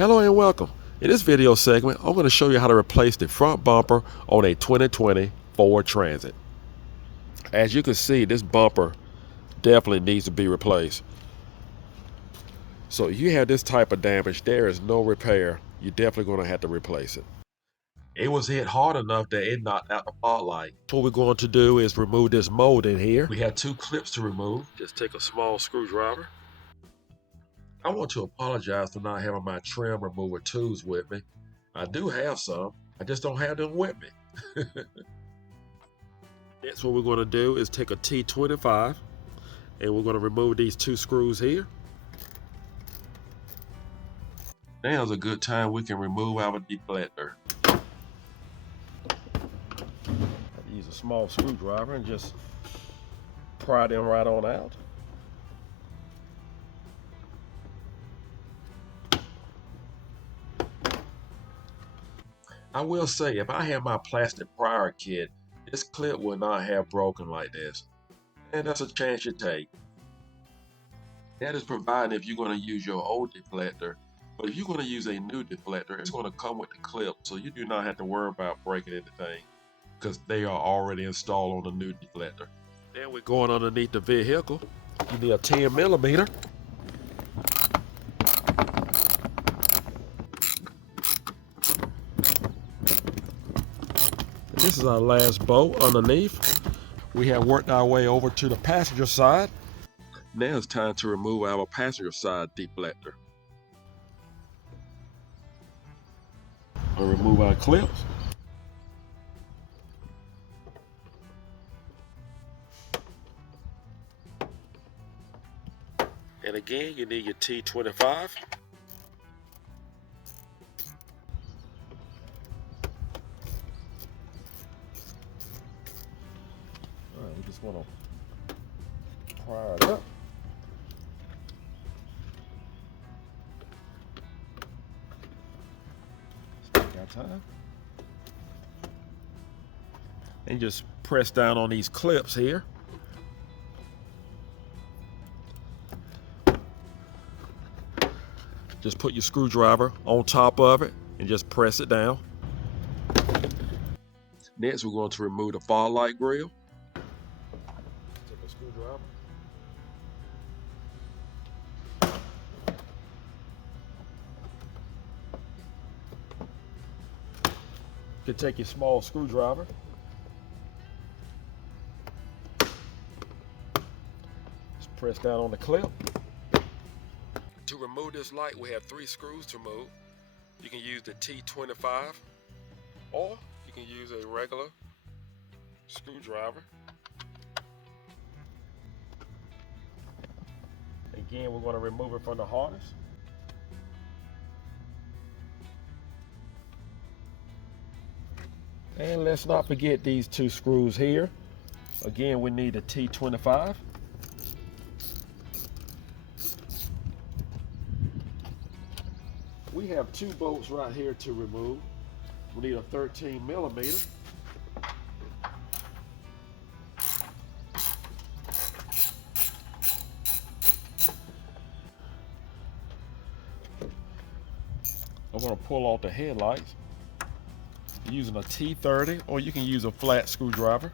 Hello and welcome. In this video segment, I'm going to show you how to replace the front bumper on a 2020 Ford Transit. As you can see, this bumper definitely needs to be replaced. So if you have this type of damage, there is no repair. You're definitely going to have to replace it. It was hit hard enough that it knocked out the fog light. So what we're going to do is remove this mold in here. We have 2 clips to remove. Just take a small screwdriver. I want to apologize for not having my trim remover tools with me. I do have some, I just don't have them with me. Next, what we're going to do is take a T25 and we're going to remove these 2 screws here. Now's a good time we can remove our deflector. I use a small screwdriver and just pry them right on out. I will say, if I had my plastic prior kit, this clip would not have broken like this. And that's a chance you take. That is provided if you're going to use your old deflector. But if you're going to use a new deflector, it's going to come with the clip, so you do not have to worry about breaking anything because they are already installed on the new deflector. Then we're going underneath the vehicle. You need a 10 millimeter. This is our last bolt underneath. We have worked our way over to the passenger side. Now it's time to remove our passenger side deflector. I'll remove our clips. And again, you need your T25. All right, we just want to pry it up. Time. And just press down on these clips here. Just put your screwdriver on top of it and just press it down. Next, we're going to remove the fog light grill. Take a screwdriver. You can take your small screwdriver. Just press down on the clip. To remove this light, we have 3 screws to remove. You can use the T25 or you can use a regular screwdriver. Again, we're going to remove it from the harness. And let's not forget these 2 screws here. Again, we need a T25. We have 2 bolts right here to remove. We need a 13 millimeter. I'm going to pull off the headlights using a T30, or you can use a flat screwdriver.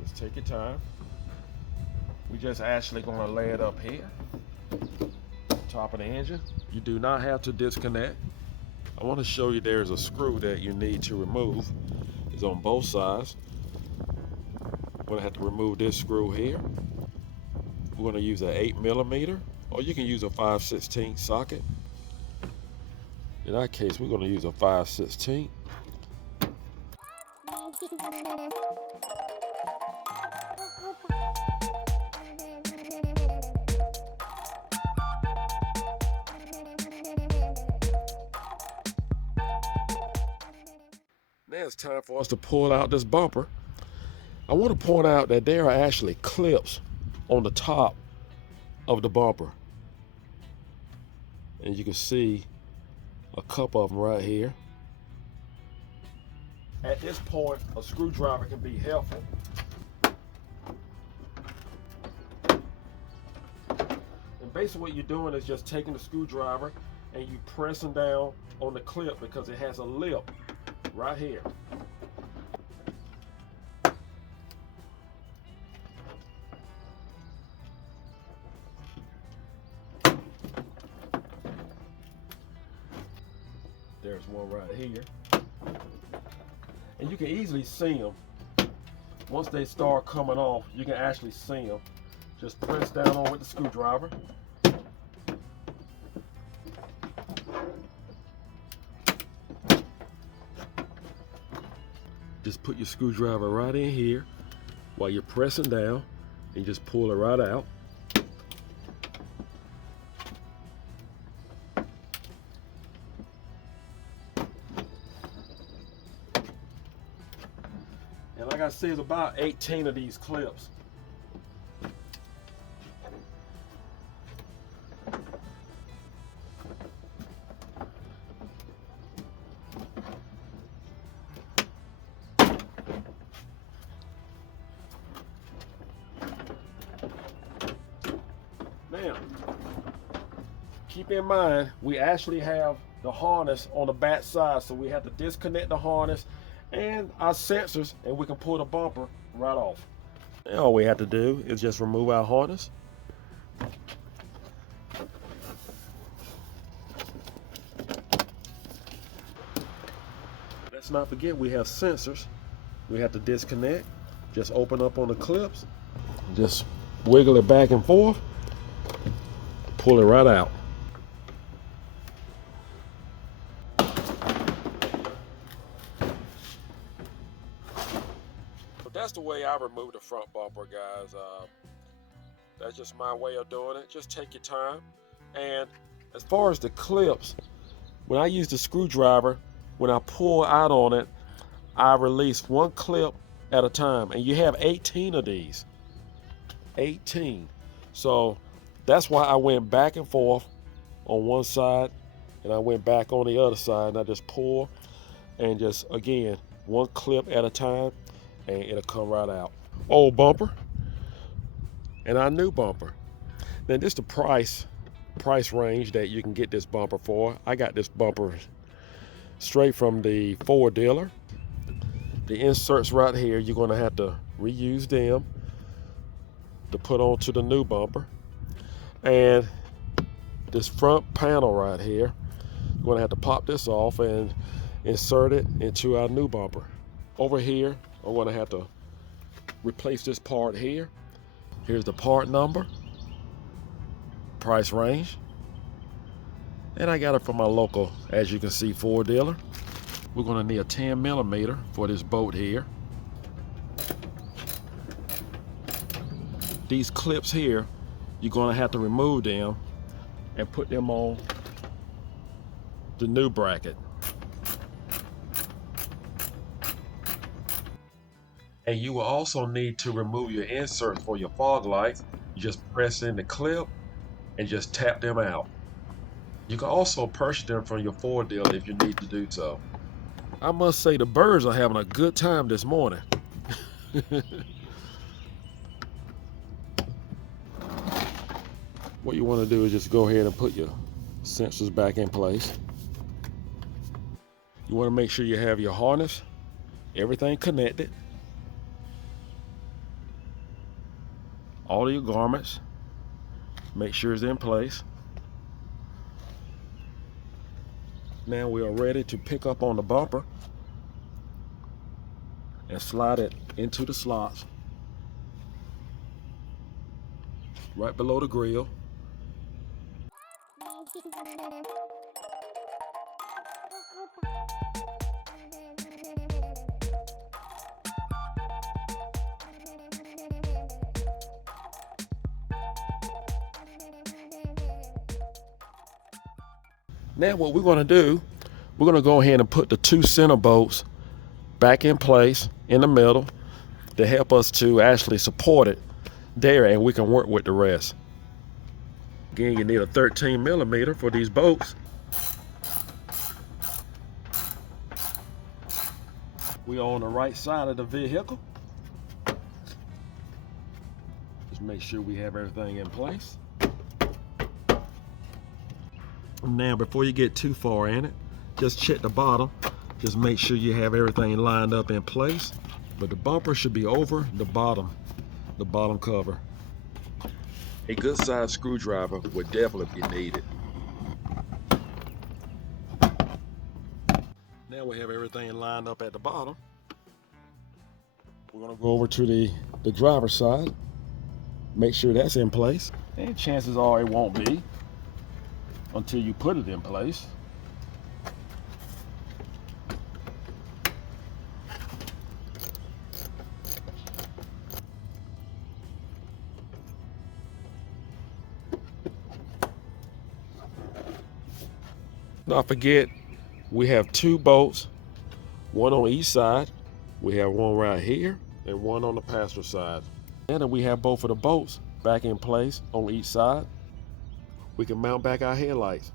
Just take your time. We just actually going to lay it up here, top of the engine. You do not have to disconnect. I want to show you there's a screw that you need to remove. It's on both sides. We're going to have to remove this screw here. We're going to use an 8 millimeter, or you can use a 5/16 socket. In our case, we're going to use a 5/16. Now it's time for us to pull out this bumper. I want to point out that there are actually clips on the top of the bumper. And you can see a couple of them right here. At this point, a screwdriver can be helpful. And basically what you're doing is just taking the screwdriver and you pressing down on the clip because it has a lip right here. There's one right here. And you can easily see them. Once they start coming off, you can actually see them. Just press down on with the screwdriver. Just put your screwdriver right in here while you're pressing down and just pull it right out. And like I said, it's about 18 of these clips. Now, keep in mind, we actually have the harness on the back side, so we have to disconnect the harness and our sensors, and we can pull the bumper right off. And all we have to do is just remove our harness. Let's not forget we have sensors. We have to disconnect. Just open up on the clips. Just wiggle it back and forth. Pull it right out. But that's the way I remove the front bumper, guys. That's just my way of doing it. Just take your time. And as far as the clips, when I use the screwdriver, when I pull out on it, I release one clip at a time. And you have 18 of these. 18. So that's why I went back and forth on one side and I went back on the other side, and I just pull and just, again, one clip at a time, and it'll come right out. Old bumper and our new bumper. Now this is the price range that you can get this bumper for. I got this bumper straight from the Ford dealer. The inserts right here, you're going to have to reuse them to put onto the new bumper. And this front panel right here, you're going to have to pop this off and insert it into our new bumper. Over here, I'm going to have to replace this part here. Here's the part number, price range, and I got it from my local, as you can see, Ford dealer. We're going to need a 10 millimeter for this bolt here. These clips here, you're going to have to remove them and put them on the new bracket. And you will also need to remove your inserts for your fog lights. You just press in the clip and just tap them out. You can also purchase them from your Ford dealer if you need to do so. I must say the birds are having a good time this morning. What you want to do is just go ahead and put your sensors back in place. You want to make sure you have your harness, everything connected. All of your garments, make sure it's in place. Now we are ready to pick up on the bumper and slide it into the slots right below the grill. Now what we're going to do, we're going to go ahead and put the two center bolts back in place in the middle to help us to actually support it there, and we can work with the rest. Again, you need a 13 millimeter for these bolts. We are on the right side of the vehicle. Just make sure we have everything in place. Now, before you get too far in it, just check the bottom. Just make sure you have everything lined up in place. But the bumper should be over the bottom cover. A good sized screwdriver would definitely be needed. Now we have everything lined up at the bottom. We're gonna go over to the driver's side. Make sure that's in place. And chances are it won't be until you put it in place. Don't forget, we have 2 bolts, one on each side. We have one right here and one on the passenger side. And then we have both of the bolts back in place on each side. We can mount back our headlights.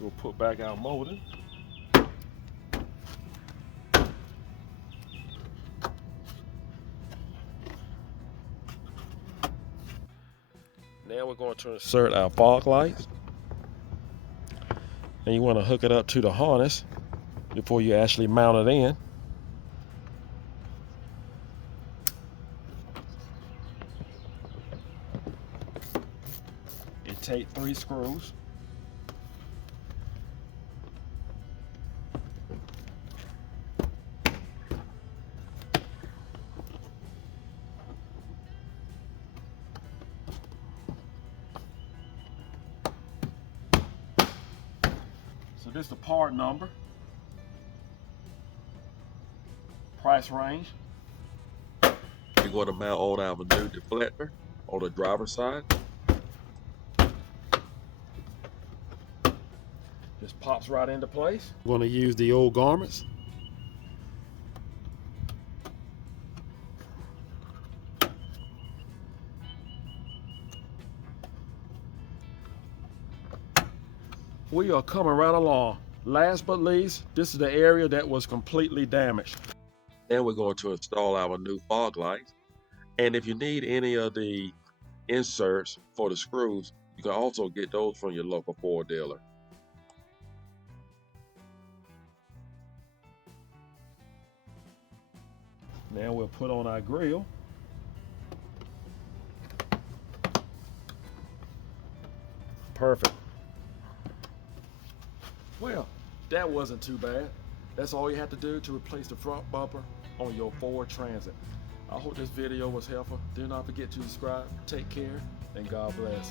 We'll put back our molding. Now we're going to insert our fog lights. And you want to hook it up to the harness before you actually mount it in. It takes 3 screws. So this is the part number, price range. We're going to mount on our new deflector on the driver's side. Just pops right into place. We're going to use the old garments. We are coming right along. Last but least, this is the area that was completely damaged. Then we're going to install our new fog lights. And if you need any of the inserts for the screws, you can also get those from your local Ford dealer. Now we'll put on our grill. Perfect. Well, that wasn't too bad. That's all you have to do to replace the front bumper on your Ford Transit. I hope this video was helpful. Do not forget to subscribe. Take care, and God bless.